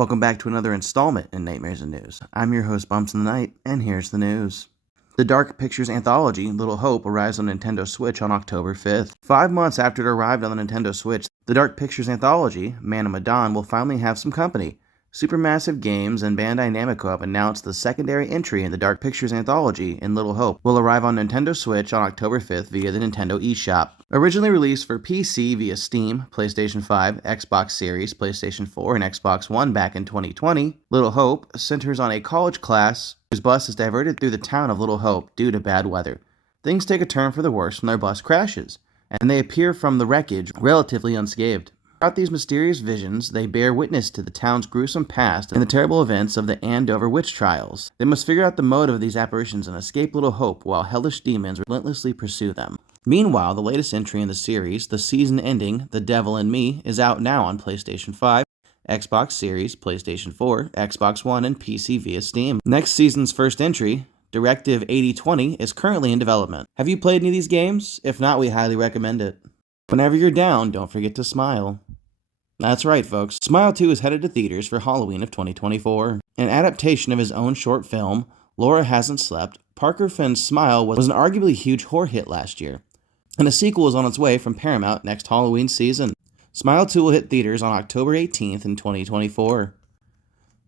Welcome back to another installment in Nightmares and News. I'm your host, Bumps in the Night, and here's the news. The Dark Pictures anthology, Little Hope, arrives on Nintendo Switch on October 5th. 5 months after it arrived on the Nintendo Switch, the Dark Pictures anthology, Man of Medan, will finally have some company. Supermassive Games and Bandai Namco have announced the secondary entry in the Dark Pictures anthology in Little Hope will arrive on Nintendo Switch on October 5th via the Nintendo eShop. Originally released for PC via Steam, PlayStation 5, Xbox Series, PlayStation 4, and Xbox One back in 2020, Little Hope centers on a college class whose bus is diverted through the town of Little Hope due to bad weather. Things take a turn for the worse when their bus crashes, and they appear from the wreckage relatively unscathed. Throughout these mysterious visions, they bear witness to the town's gruesome past and the terrible events of the Andover witch trials. They must figure out the motive of these apparitions and escape Little Hope while hellish demons relentlessly pursue them. Meanwhile, the latest entry in the series, the season ending The Devil in Me, is out now on PlayStation 5, Xbox Series, PlayStation 4, Xbox One, and PC via Steam. Next season's first entry, Directive 8020, is currently in development. Have you played any of these games? If not, we highly recommend it. Whenever you're down, don't forget to smile. That's right, folks. Smile 2 is headed to theaters for Halloween of 2024. An adaptation of his own short film, Laura Hasn't Slept, Parker Finn's Smile was an arguably huge horror hit last year, and a sequel is on its way from Paramount next Halloween season. Smile 2 will hit theaters on October 18th in 2024.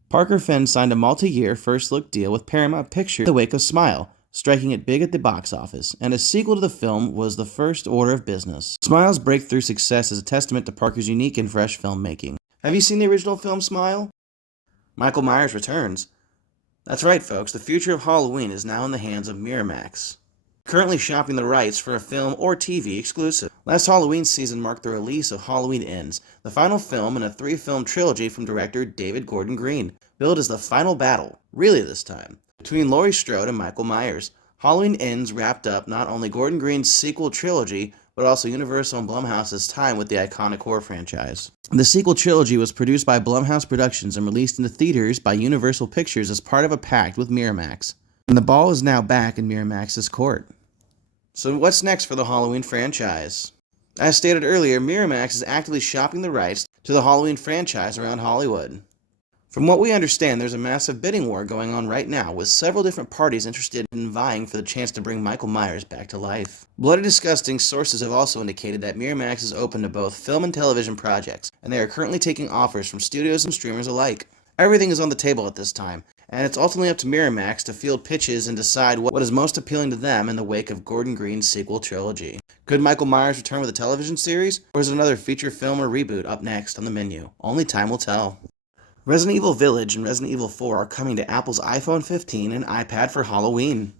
Parker Finn signed a multi-year first-look deal with Paramount Pictures in the wake of Smile, striking it big at the box office, and a sequel to the film was the first order of business. Smile's breakthrough success is a testament to Parker's unique and fresh filmmaking. Have you seen the original film Smile? Michael Myers returns. That's right, folks, the future of Halloween is now in the hands of Miramax, currently shopping the rights for a film or TV exclusive. Last Halloween season marked the release of Halloween Ends, the final film in a 3-film trilogy from director David Gordon Green, billed as the final battle, really this time, between Laurie Strode and Michael Myers. Halloween Ends wrapped up not only Gordon Green's sequel trilogy, but also Universal and Blumhouse's time with the iconic horror franchise. The sequel trilogy was produced by Blumhouse Productions and released into theaters by Universal Pictures as part of a pact with Miramax. And the ball is now back in Miramax's court. So what's next for the Halloween franchise? As stated earlier, Miramax is actively shopping the rights to the Halloween franchise around Hollywood. From what we understand, there's a massive bidding war going on right now, with several different parties interested in vying for the chance to bring Michael Myers back to life. Bloody Disgusting sources have also indicated that Miramax is open to both film and television projects, and they are currently taking offers from studios and streamers alike. Everything is on the table at this time, and it's ultimately up to Miramax to field pitches and decide what is most appealing to them in the wake of Gordon Green's sequel trilogy. Could Michael Myers return with a television series, or is it another feature film or reboot up next on the menu? Only time will tell. Resident Evil Village and Resident Evil 4 are coming to Apple's iPhone 15 and iPad for Halloween.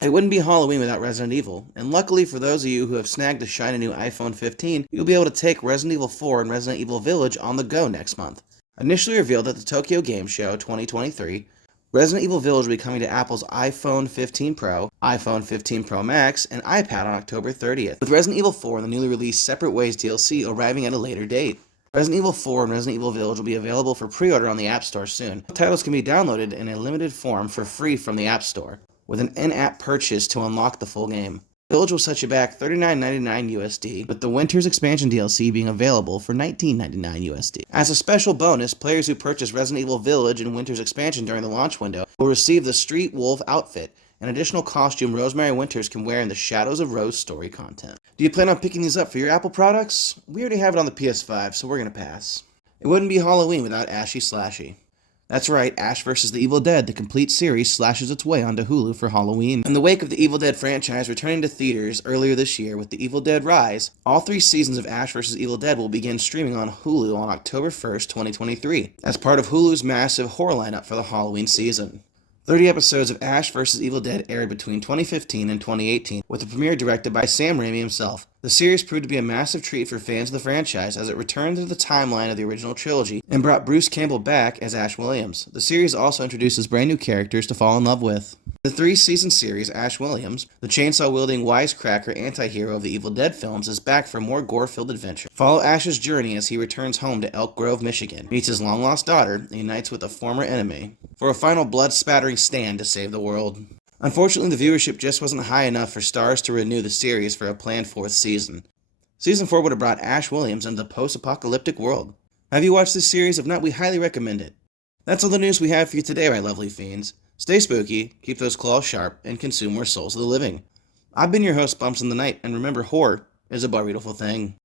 It wouldn't be Halloween without Resident Evil, and luckily for those of you who have snagged a shiny new iPhone 15, you'll be able to take Resident Evil 4 and Resident Evil Village on the go next month. Initially revealed at the Tokyo Game Show 2023, Resident Evil Village will be coming to Apple's iPhone 15 Pro, iPhone 15 Pro Max, and iPad on October 30th, with Resident Evil 4 and the newly released Separate Ways DLC arriving at a later date. Resident Evil 4 and Resident Evil Village will be available for pre-order on the App Store soon. Titles can be downloaded in a limited form for free from the App Store, with an in-app purchase to unlock the full game. Village will set you back $39.99 USD, with the Winter's Expansion DLC being available for $19.99 USD. As a special bonus, players who purchase Resident Evil Village and Winter's Expansion during the launch window will receive the Street Wolf outfit, an additional costume Rosemary Winters can wear in the Shadows of Rose story content. Do you plan on picking these up for your Apple products? We already have it on the PS5, so we're going to pass. It wouldn't be Halloween without Ashy Slashy. That's right, Ash vs. the Evil Dead, the complete series, slashes its way onto Hulu for Halloween. In the wake of the Evil Dead franchise returning to theaters earlier this year with The Evil Dead Rise, all 3 seasons of Ash vs. Evil Dead will begin streaming on Hulu on October 1st, 2023, as part of Hulu's massive horror lineup for the Halloween season. 30 episodes of Ash vs. Evil Dead aired between 2015 and 2018, with the premiere directed by Sam Raimi himself. The series proved to be a massive treat for fans of the franchise as it returned to the timeline of the original trilogy and brought Bruce Campbell back as Ash Williams. The series also introduces brand new characters to fall in love with. The 3-season series, Ash Williams, the chainsaw-wielding wisecracker anti-hero of the Evil Dead films, is back for more gore-filled adventure. Follow Ash's journey as he returns home to Elk Grove, Michigan, meets his long-lost daughter, and unites with a former enemy for a final blood-spattering stand to save the world. Unfortunately, the viewership just wasn't high enough for Starz to renew the series for a planned 4th season. Season 4 would have brought Ash Williams into the post-apocalyptic world. Have you watched this series? If not, we highly recommend it. That's all the news we have for you today, my lovely fiends. Stay spooky, keep those claws sharp, and consume more souls of the living. I've been your host, Bumps in the Night, and remember, horror is a beautiful thing.